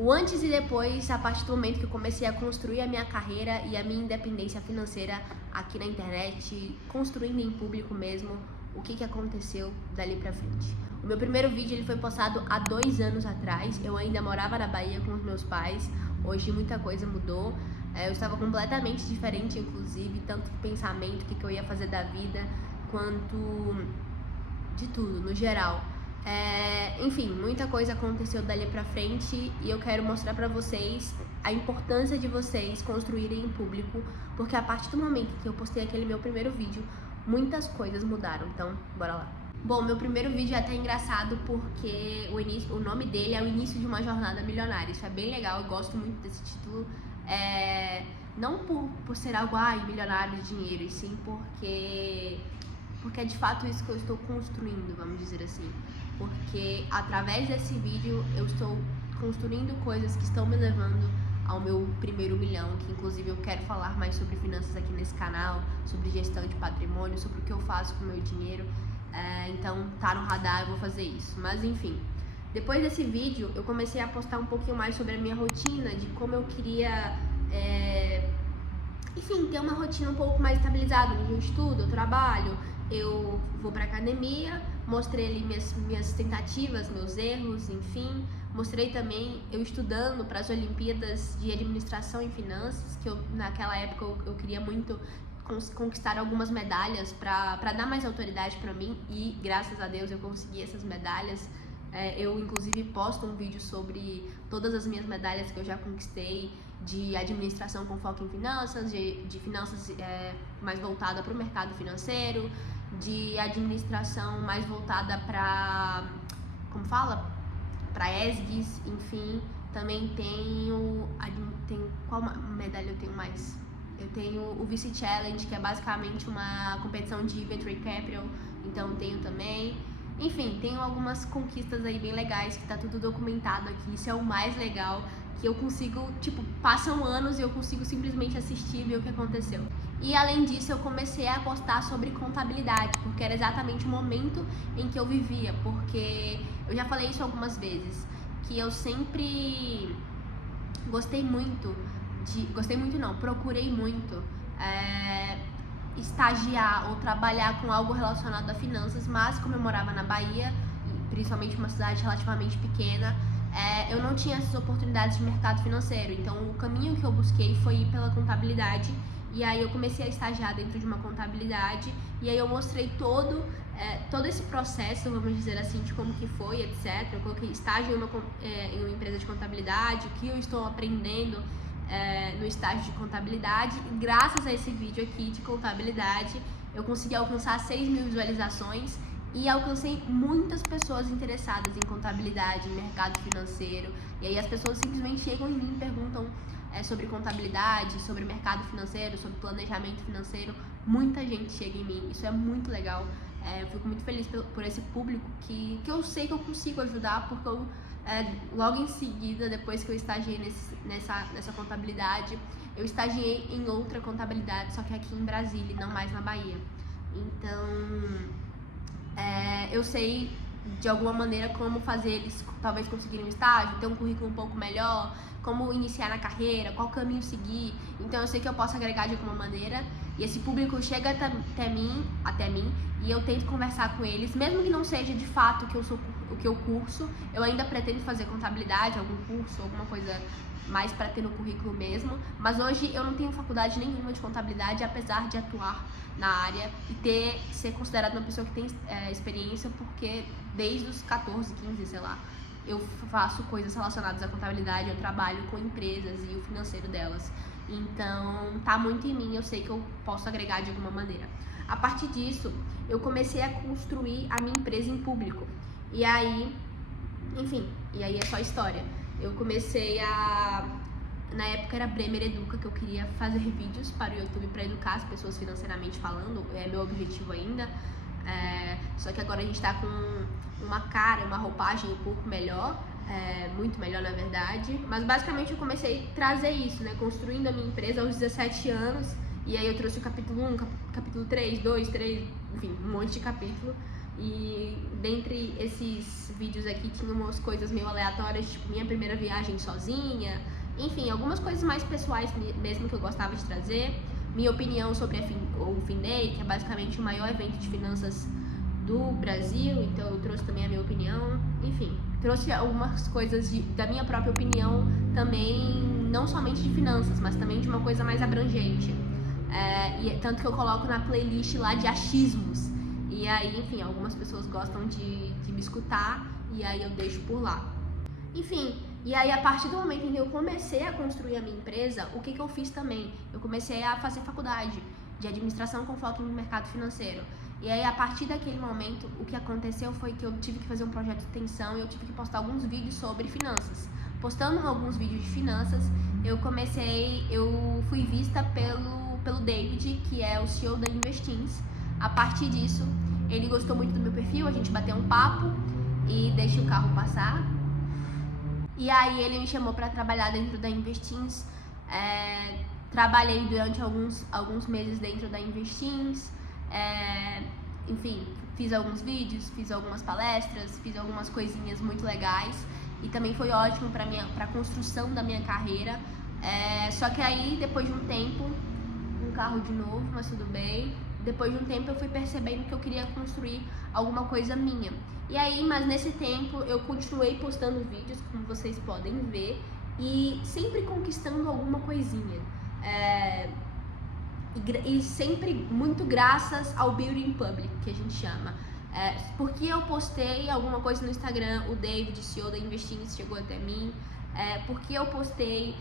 o antes e depois, a partir do momento que eu comecei a construir a minha carreira e a minha independência financeira aqui na internet, construindo em público mesmo, o que aconteceu dali pra frente. O meu primeiro vídeo ele foi postado há 2 anos atrás, eu ainda morava na Bahia com os meus pais, hoje muita coisa mudou, eu estava completamente diferente, inclusive, tanto de pensamento, o que eu ia fazer da vida, quanto de tudo, no geral. Enfim, muita coisa aconteceu dali pra frente e eu quero mostrar pra vocês a importância de vocês construírem em público, porque a partir do momento que eu postei aquele meu primeiro vídeo, muitas coisas mudaram, então bora lá. Bom, meu primeiro vídeo é até engraçado porque o nome dele é o início de uma jornada milionária, isso é bem legal, eu gosto muito desse título, não por ser algo, milionário de dinheiro, e sim porque é de fato isso que eu estou construindo, vamos dizer assim. Porque através desse vídeo eu estou construindo coisas que estão me levando ao meu primeiro milhão, que inclusive eu quero falar mais sobre finanças aqui nesse canal, sobre gestão de patrimônio, sobre o que eu faço com o meu dinheiro, então tá no radar, eu vou fazer isso. Mas enfim, depois desse vídeo eu comecei a postar um pouquinho mais sobre a minha rotina, de como eu queria, enfim, ter uma rotina um pouco mais estabilizada, onde eu estudo, eu trabalho, eu vou pra academia, mostrei ali minhas tentativas, meus erros, enfim. Mostrei também eu estudando para as Olimpíadas de Administração e Finanças, que naquela época eu queria muito conquistar algumas medalhas para dar mais autoridade para mim e graças a Deus eu consegui essas medalhas. Eu inclusive posto um vídeo sobre todas as minhas medalhas que eu já conquistei de administração com foco em finanças, de finanças mais voltada para o mercado financeiro, de administração mais voltada para, para ESGs, enfim. Também qual medalha eu tenho mais? Eu tenho o VC Challenge, que é basicamente uma competição de Venture Capital, então tenho também. Enfim, tenho algumas conquistas aí bem legais, que tá tudo documentado aqui, isso é o mais legal, que eu consigo, passam anos e eu consigo simplesmente assistir e ver o que aconteceu. E além disso, eu comecei a postar sobre contabilidade, porque era exatamente o momento em que eu vivia, porque eu já falei isso algumas vezes, que eu sempre procurei muito estagiar ou trabalhar com algo relacionado a finanças, mas como eu morava na Bahia, principalmente uma cidade relativamente pequena, eu não tinha essas oportunidades de mercado financeiro, então o caminho que eu busquei foi ir pela contabilidade, e aí eu comecei a estagiar dentro de uma contabilidade, e aí eu mostrei todo esse processo, vamos dizer assim, de como que foi, etc. Eu coloquei estágio em uma empresa de contabilidade, o que eu estou aprendendo no estágio de contabilidade, e graças a esse vídeo aqui de contabilidade, eu consegui alcançar 6.000 visualizações e alcancei muitas pessoas interessadas em contabilidade, em mercado financeiro, e aí as pessoas simplesmente chegam em mim e perguntam sobre contabilidade, sobre mercado financeiro, sobre planejamento financeiro. Muita gente chega em mim, isso é muito legal. Eu fico muito feliz por esse público que eu sei que eu consigo ajudar, porque eu, logo em seguida, depois que eu estagiei nessa contabilidade, eu estagiei em outra contabilidade, só que aqui em Brasília, não mais na Bahia. Então, eu sei de alguma maneira como fazer eles talvez conseguirem um estágio, ter um currículo um pouco melhor, como iniciar na carreira, qual caminho seguir. Então eu sei que eu posso agregar de alguma maneira e esse público chega até mim e eu tento conversar com eles, mesmo que não seja de fato o que eu curso, eu ainda pretendo fazer contabilidade, algum curso, alguma coisa mais para ter no currículo mesmo, mas hoje eu não tenho faculdade nenhuma de contabilidade, apesar de atuar na área e ser considerada uma pessoa que tem experiência, porque desde os 14, 15, sei lá, eu faço coisas relacionadas à contabilidade, eu trabalho com empresas e o financeiro delas. Então, tá muito em mim, eu sei que eu posso agregar de alguma maneira. A partir disso, eu comecei a construir a minha empresa em público. E aí, enfim, é só história. Eu comecei na época era Bremer Educa, que eu queria fazer vídeos para o YouTube para educar as pessoas financeiramente falando, é meu objetivo ainda. Só que agora a gente tá com uma roupagem um pouco melhor, muito melhor na verdade, mas basicamente eu comecei a trazer isso, né, construindo a minha empresa aos 17 anos, e aí eu trouxe o capítulo 1, capítulo 3, 2, 3, enfim, um monte de capítulo, E dentre esses vídeos aqui tinha umas coisas meio aleatórias, tipo minha primeira viagem sozinha, enfim, algumas coisas mais pessoais mesmo que eu gostava de trazer. Minha opinião sobre o FinDay, que é basicamente o maior evento de finanças do Brasil, então eu trouxe também a minha opinião. Enfim, trouxe algumas coisas da minha própria opinião também, não somente de finanças, mas também de uma coisa mais abrangente. E tanto que eu coloco na playlist lá de achismos. E aí, enfim, algumas pessoas gostam de me escutar e aí eu deixo por lá. Enfim, e aí a partir do momento em que eu comecei a construir a minha empresa, o que eu fiz também? Eu comecei a fazer faculdade de administração com foco no mercado financeiro. E aí a partir daquele momento, o que aconteceu foi que eu tive que fazer um projeto de extensão e eu tive que postar alguns vídeos sobre finanças. Postando alguns vídeos de finanças, eu fui vista pelo David, que é o CEO da Investins. A partir disso, ele gostou muito do meu perfil, a gente bateu um papo e deixa o carro passar. E aí ele me chamou para trabalhar dentro da Investins. Trabalhei durante alguns meses dentro da Investins. Enfim, fiz alguns vídeos, fiz algumas palestras, fiz algumas coisinhas muito legais. E também foi ótimo para a construção da minha carreira. Só que aí, depois de um tempo, um carro de novo, mas tudo bem. Depois de um tempo eu fui percebendo que eu queria construir alguma coisa minha. E aí, mas nesse tempo eu continuei postando vídeos, como vocês podem ver, e sempre conquistando alguma coisinha. E sempre muito graças ao Building Public, que a gente chama. Porque eu postei alguma coisa no Instagram, o David, CEO da Investins, chegou até mim. Porque eu postei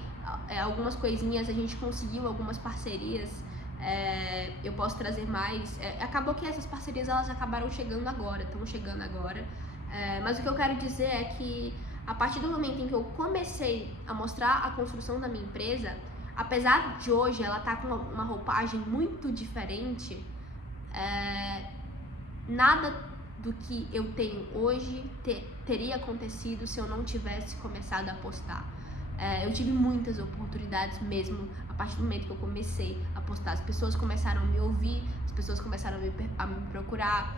algumas coisinhas, a gente conseguiu algumas parcerias. Eu posso trazer mais. Acabou que essas parcerias elas acabaram chegando agora, estão chegando agora. Mas o que eu quero dizer é que a partir do momento em que eu comecei a mostrar a construção da minha empresa, apesar de hoje ela estar com uma roupagem muito diferente, nada do que eu tenho hoje teria acontecido se eu não tivesse começado a postar. Eu tive muitas oportunidades mesmo a partir do momento que eu comecei a postar. As pessoas começaram a me ouvir, as pessoas começaram a me procurar.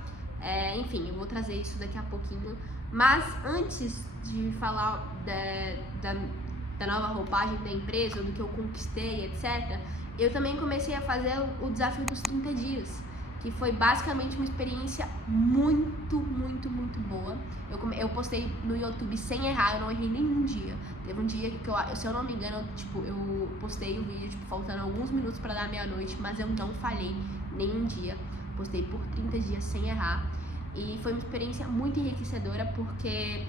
Enfim, eu vou trazer isso daqui a pouquinho. Mas antes de falar da nova roupagem da empresa, do que eu conquistei, etc., eu também comecei a fazer o desafio dos 30 dias, que foi basicamente uma experiência muito, muito, muito boa. Eu postei no YouTube sem errar, eu não errei nenhum dia. Teve um dia que se eu não me engano, eu postei o vídeo faltando alguns minutos para dar meia-noite, mas eu não falhei nenhum dia. Postei por 30 dias sem errar. E foi uma experiência muito enriquecedora, porque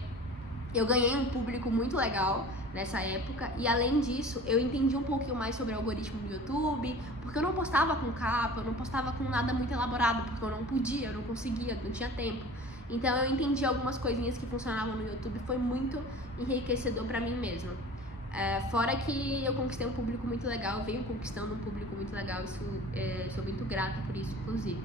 eu ganhei um público muito legal nessa época, e além disso, eu entendi um pouquinho mais sobre o algoritmo do YouTube, porque eu não postava com capa, eu não postava com nada muito elaborado, porque eu não podia, eu não conseguia, não tinha tempo. Então eu entendi algumas coisinhas que funcionavam no YouTube, foi muito enriquecedor pra mim mesmo. Fora que eu conquistei um público muito legal, eu venho conquistando um público muito legal, sou muito grata por isso, inclusive.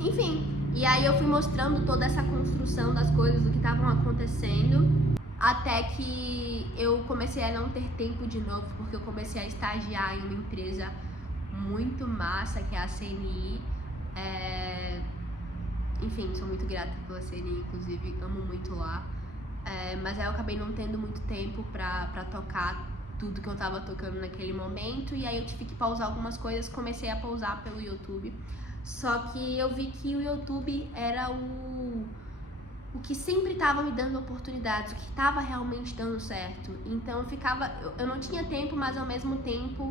Enfim, e aí eu fui mostrando toda essa construção das coisas, do que estavam acontecendo, até que eu comecei a não ter tempo de novo, porque eu comecei a estagiar em uma empresa muito massa, que é a CNI. Enfim, sou muito grata pela CNI, inclusive, amo muito lá. Mas aí eu acabei não tendo muito tempo pra tocar tudo que eu tava tocando naquele momento, e aí eu tive que pausar algumas coisas, comecei a pausar pelo YouTube. Só que eu vi que o YouTube era o que sempre estava me dando oportunidades, o que estava realmente dando certo. Então eu não tinha tempo, mas ao mesmo tempo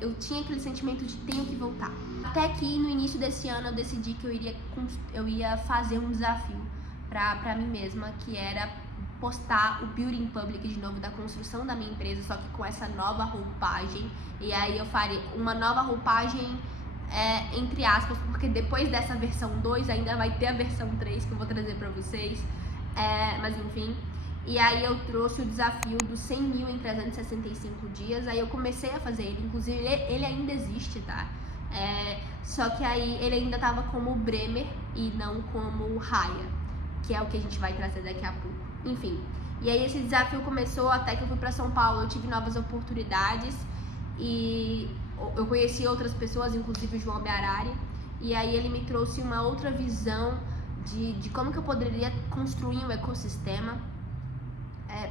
eu tinha aquele sentimento de tenho que voltar. Até que no início desse ano eu decidi que eu ia fazer um desafio pra mim mesma, que era postar o Building Public de novo, da construção da minha empresa, só que com essa nova roupagem. E aí eu faria uma nova roupagem, entre aspas, porque depois dessa versão 2 ainda vai ter a versão 3 que eu vou trazer pra vocês, mas enfim. E aí eu trouxe o desafio dos 100 mil em 365 dias, aí eu comecei a fazer ele, inclusive ele ainda existe, tá? Só que aí ele ainda tava como Bremer e não como Raya, que é o que a gente vai trazer daqui a pouco. Enfim, e aí esse desafio começou até que eu fui pra São Paulo, eu tive novas oportunidades e eu conheci outras pessoas, inclusive o João Bearari, e aí ele me trouxe uma outra visão de como que eu poderia construir um ecossistema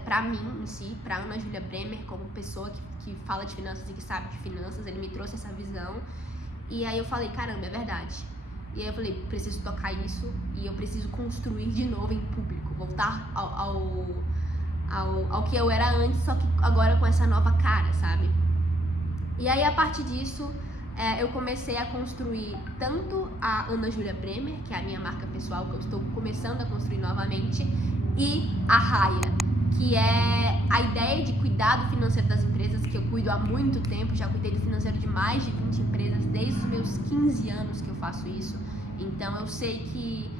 para mim em si, para Ana Júlia Bremer, como pessoa que fala de finanças e que sabe de finanças. Ele me trouxe essa visão, e aí eu falei, caramba, é verdade. E aí eu falei, preciso tocar isso e eu preciso construir de novo em público, voltar ao que eu era antes, só que agora com essa nova cara, sabe? E aí a partir disso, eu comecei a construir tanto a Ana Júlia Bremer, que é a minha marca pessoal, que eu estou começando a construir novamente, e a Raia, que é a ideia de cuidado financeiro das empresas, que eu cuido há muito tempo. Já cuidei do financeiro de mais de 20 empresas, desde os meus 15 anos que eu faço isso. Então eu sei que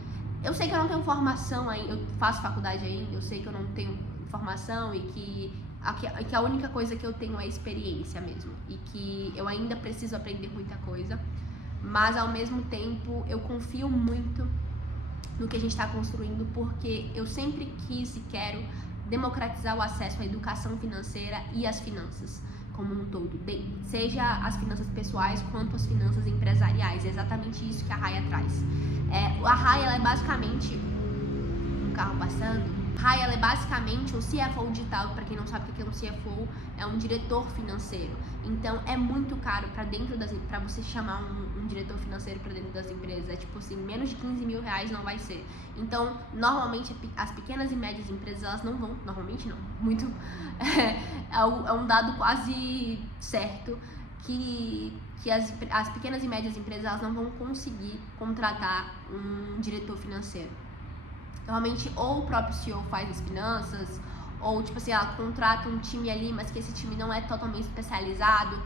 eu não tenho formação ainda, eu faço faculdade ainda, eu sei que eu não tenho formação e que a única coisa que eu tenho é experiência mesmo, e que eu ainda preciso aprender muita coisa, mas ao mesmo tempo eu confio muito no que a gente está construindo, porque eu sempre quis e quero democratizar o acesso à educação financeira e às finanças como um todo, seja as finanças pessoais quanto as finanças empresariais. É exatamente isso que a Raia traz. A Raia, ela é basicamente um carro passando. Raia, ela é basicamente um CFO digital. Para quem não sabe o que é um CFO, é um diretor financeiro. Então é muito caro para você chamar um diretor financeiro para dentro das empresas. É tipo assim, menos de 15 mil reais não vai ser. Então, normalmente as pequenas e médias empresas, elas não vão, normalmente não, muito, é um dado quase certo que as pequenas e médias empresas, elas não vão conseguir contratar um diretor financeiro. Normalmente, ou o próprio CEO faz as finanças, ou tipo assim, ela contrata um time ali, mas que esse time não é totalmente especializado.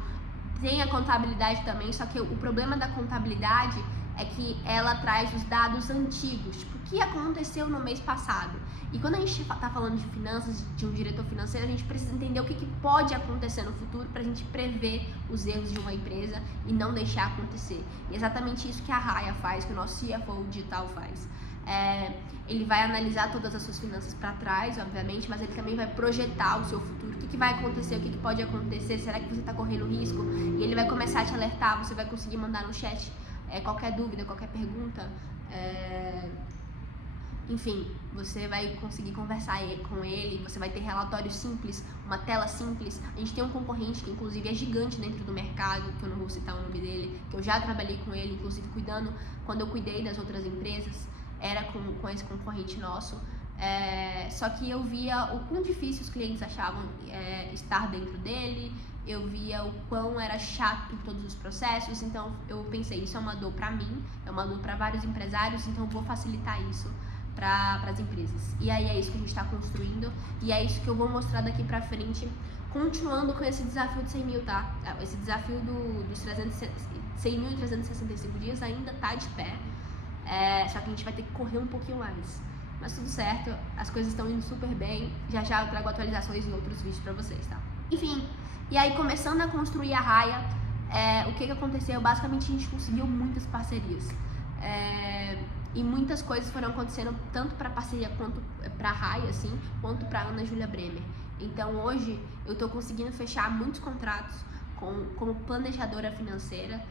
Tem a contabilidade também, só que o problema da contabilidade é que ela traz os dados antigos, tipo, o que aconteceu no mês passado. E quando a gente tá falando de finanças, de um diretor financeiro, a gente precisa entender o que pode acontecer no futuro pra gente prever os erros de uma empresa e não deixar acontecer. E é exatamente isso que a Raia faz, que o nosso CFO digital faz. Ele vai analisar todas as suas finanças para trás, obviamente, mas ele também vai projetar o seu futuro, o que vai acontecer, o que pode acontecer, será que você está correndo risco? E ele vai começar a te alertar, você vai conseguir mandar no chat qualquer dúvida, qualquer pergunta, enfim, você vai conseguir conversar com ele, você vai ter relatórios simples, uma tela simples. A gente tem um concorrente que inclusive é gigante dentro do mercado, que eu não vou citar o nome dele, que eu já trabalhei com ele, inclusive quando eu cuidei das outras empresas, era com esse concorrente nosso. Só que eu via o quão difícil os clientes achavam estar dentro dele, eu via o quão era chato todos os processos. Então eu pensei, isso é uma dor para mim, é uma dor para vários empresários, então eu vou facilitar isso para as empresas. E aí é isso que a gente está construindo, e é isso que eu vou mostrar daqui para frente, continuando com esse desafio de 100 mil, tá? Esse desafio dos 100.365 dias ainda tá de pé. Só que a gente vai ter que correr um pouquinho mais. Mas tudo certo, as coisas estão indo super bem. Já eu trago atualizações em outros vídeos pra vocês, tá? Enfim, e aí começando a construir a Raia, o que aconteceu? Basicamente a gente conseguiu muitas parcerias. E muitas coisas foram acontecendo tanto pra parceria quanto pra Raia, assim, quanto pra Ana Júlia Bremer. Então hoje eu tô conseguindo fechar muitos contratos como planejadora financeira.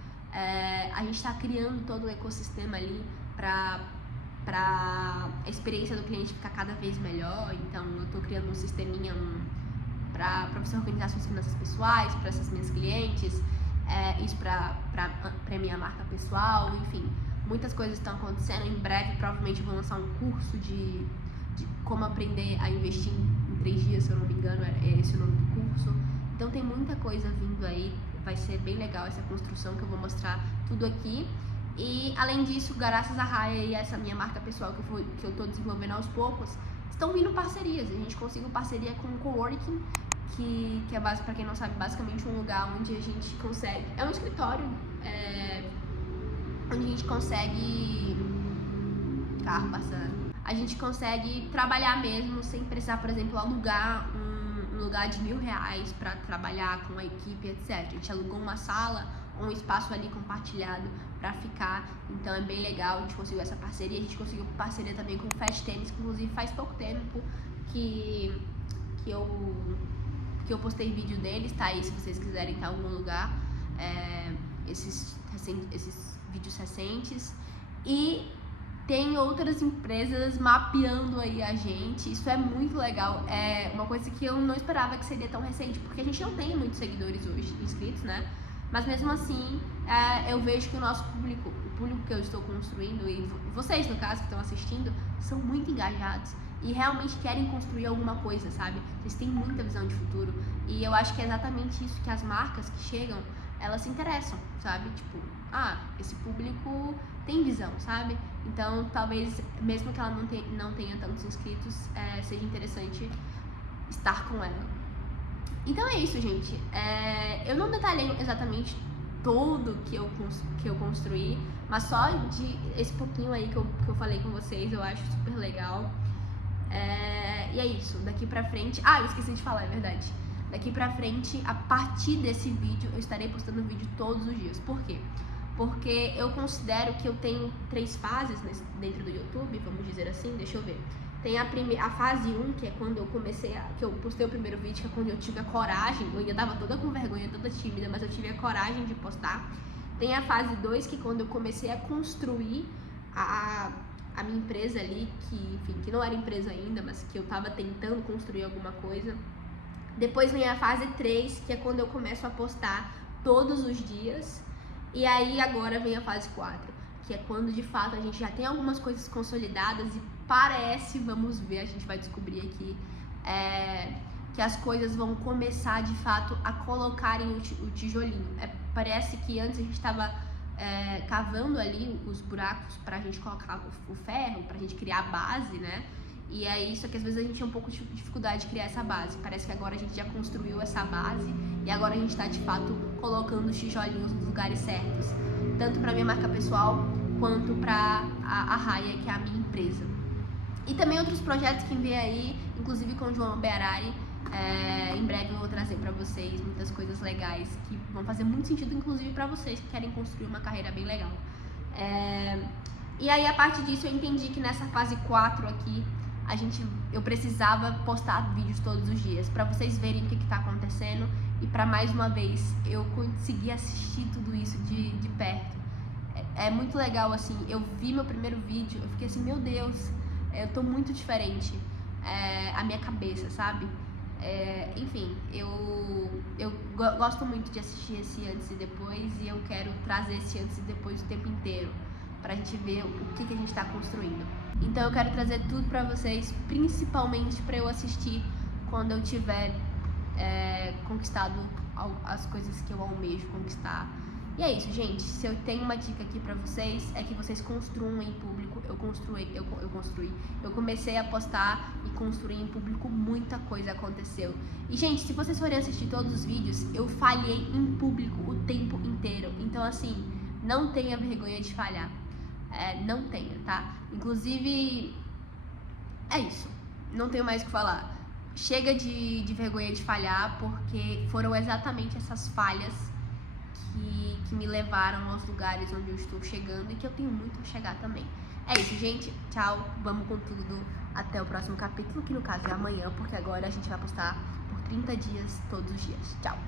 A gente está criando todo o ecossistema ali para a experiência do cliente ficar cada vez melhor. Então eu estou criando um sisteminha para você organizar suas finanças pessoais, para essas minhas clientes, isso para a minha marca pessoal, enfim, muitas coisas estão acontecendo. Em breve provavelmente eu vou lançar um curso de como aprender a investir em 3 dias, se eu não me engano, é esse o nome do curso. Então tem muita coisa vindo aí. Vai ser bem legal essa construção que eu vou mostrar tudo aqui. E além disso, graças a Raia e essa minha marca pessoal que eu tô desenvolvendo aos poucos, estão vindo parcerias. A gente conseguiu parceria com o Coworking, que é pra quem não sabe, basicamente um lugar onde a gente consegue... É um escritório, onde a gente consegue... Carro passando. A gente consegue trabalhar mesmo sem precisar, por exemplo, alugar um lugar de R$1.000 para trabalhar com a equipe, etc. A gente alugou uma sala, um espaço ali compartilhado para ficar, então é bem legal. A gente conseguiu essa parceria. A gente conseguiu parceria também com o Fast Tennis, que inclusive faz pouco tempo que eu postei vídeo deles, tá aí se vocês quiserem estar em algum lugar. Esses vídeos recentes. E tem outras empresas mapeando aí a gente, isso é muito legal, é uma coisa que eu não esperava que seria tão recente, porque a gente não tem muitos seguidores hoje inscritos, né? Mas mesmo assim, eu vejo que o nosso público, o público que eu estou construindo, e vocês, no caso, que estão assistindo, são muito engajados e realmente querem construir alguma coisa, sabe? Eles têm muita visão de futuro e eu acho que é exatamente isso que as marcas que chegam, elas se interessam, sabe? Tipo, esse público tem visão, sabe? Então, talvez, mesmo que ela não tenha tantos inscritos, seja interessante estar com ela. Então é isso, gente. Eu não detalhei exatamente tudo que eu construí, mas só de esse pouquinho aí que eu falei com vocês, eu acho super legal. E é isso, daqui pra frente... eu esqueci de falar, é verdade. Daqui pra frente, a partir desse vídeo, eu estarei postando vídeo todos os dias. Por quê? Porque eu considero que eu tenho 3 fases dentro do YouTube, vamos dizer assim, deixa eu ver. Tem a fase 1, que é quando eu que eu postei o primeiro vídeo, que é quando eu tive a coragem, eu ainda tava toda com vergonha, toda tímida, mas eu tive a coragem de postar. Tem a fase 2, que é quando eu comecei a construir a minha empresa ali, que não era empresa ainda, mas que eu tava tentando construir alguma coisa. Depois vem a fase 3, que é quando eu começo a postar todos os dias. E aí agora vem a fase 4, que é quando de fato a gente já tem algumas coisas consolidadas e parece, vamos ver, a gente vai descobrir aqui, que as coisas vão começar de fato a colocarem o tijolinho. Parece que antes a gente estava cavando ali os buracos pra gente colocar o ferro, pra gente criar a base, né? E aí, só que às vezes a gente tem um pouco de dificuldade de criar essa base. Parece que agora a gente já construiu essa base e agora a gente tá de fato colocando os tijolinhos nos lugares certos. Tanto pra minha marca pessoal quanto pra a Raya, que é a minha empresa. E também outros projetos que vem aí, inclusive com o João Berari. Em breve eu vou trazer pra vocês muitas coisas legais que vão fazer muito sentido, inclusive pra vocês que querem construir uma carreira bem legal. E aí, a partir disso, eu entendi que nessa fase 4 aqui, eu precisava postar vídeos todos os dias, pra vocês verem o que tá acontecendo e pra mais uma vez eu conseguir assistir tudo isso de perto. É muito legal, assim, eu vi meu primeiro vídeo, eu fiquei assim, meu Deus, eu tô muito diferente, a minha cabeça, sabe? Enfim, eu gosto muito de assistir esse antes e depois e eu quero trazer esse antes e depois o tempo inteiro pra gente ver o que a gente tá construindo. Então eu quero trazer tudo pra vocês, principalmente pra eu assistir quando eu tiver conquistado as coisas que eu almejo conquistar. E é isso, gente. Se eu tenho uma dica aqui pra vocês, é que vocês construam em público. Eu comecei a postar e construir em público, muita coisa aconteceu. E, gente, se vocês forem assistir todos os vídeos, eu falhei em público o tempo inteiro. Então, assim, não tenha vergonha de falhar. Não tenha, tá? Inclusive, é isso. Não tenho mais o que falar. Chega de vergonha de falhar, porque foram exatamente essas falhas que me levaram aos lugares onde eu estou chegando e que eu tenho muito a chegar também. É isso, gente. Tchau. Vamos com tudo. Até o próximo capítulo, que no caso é amanhã, porque agora a gente vai postar por 30 dias, todos os dias. Tchau.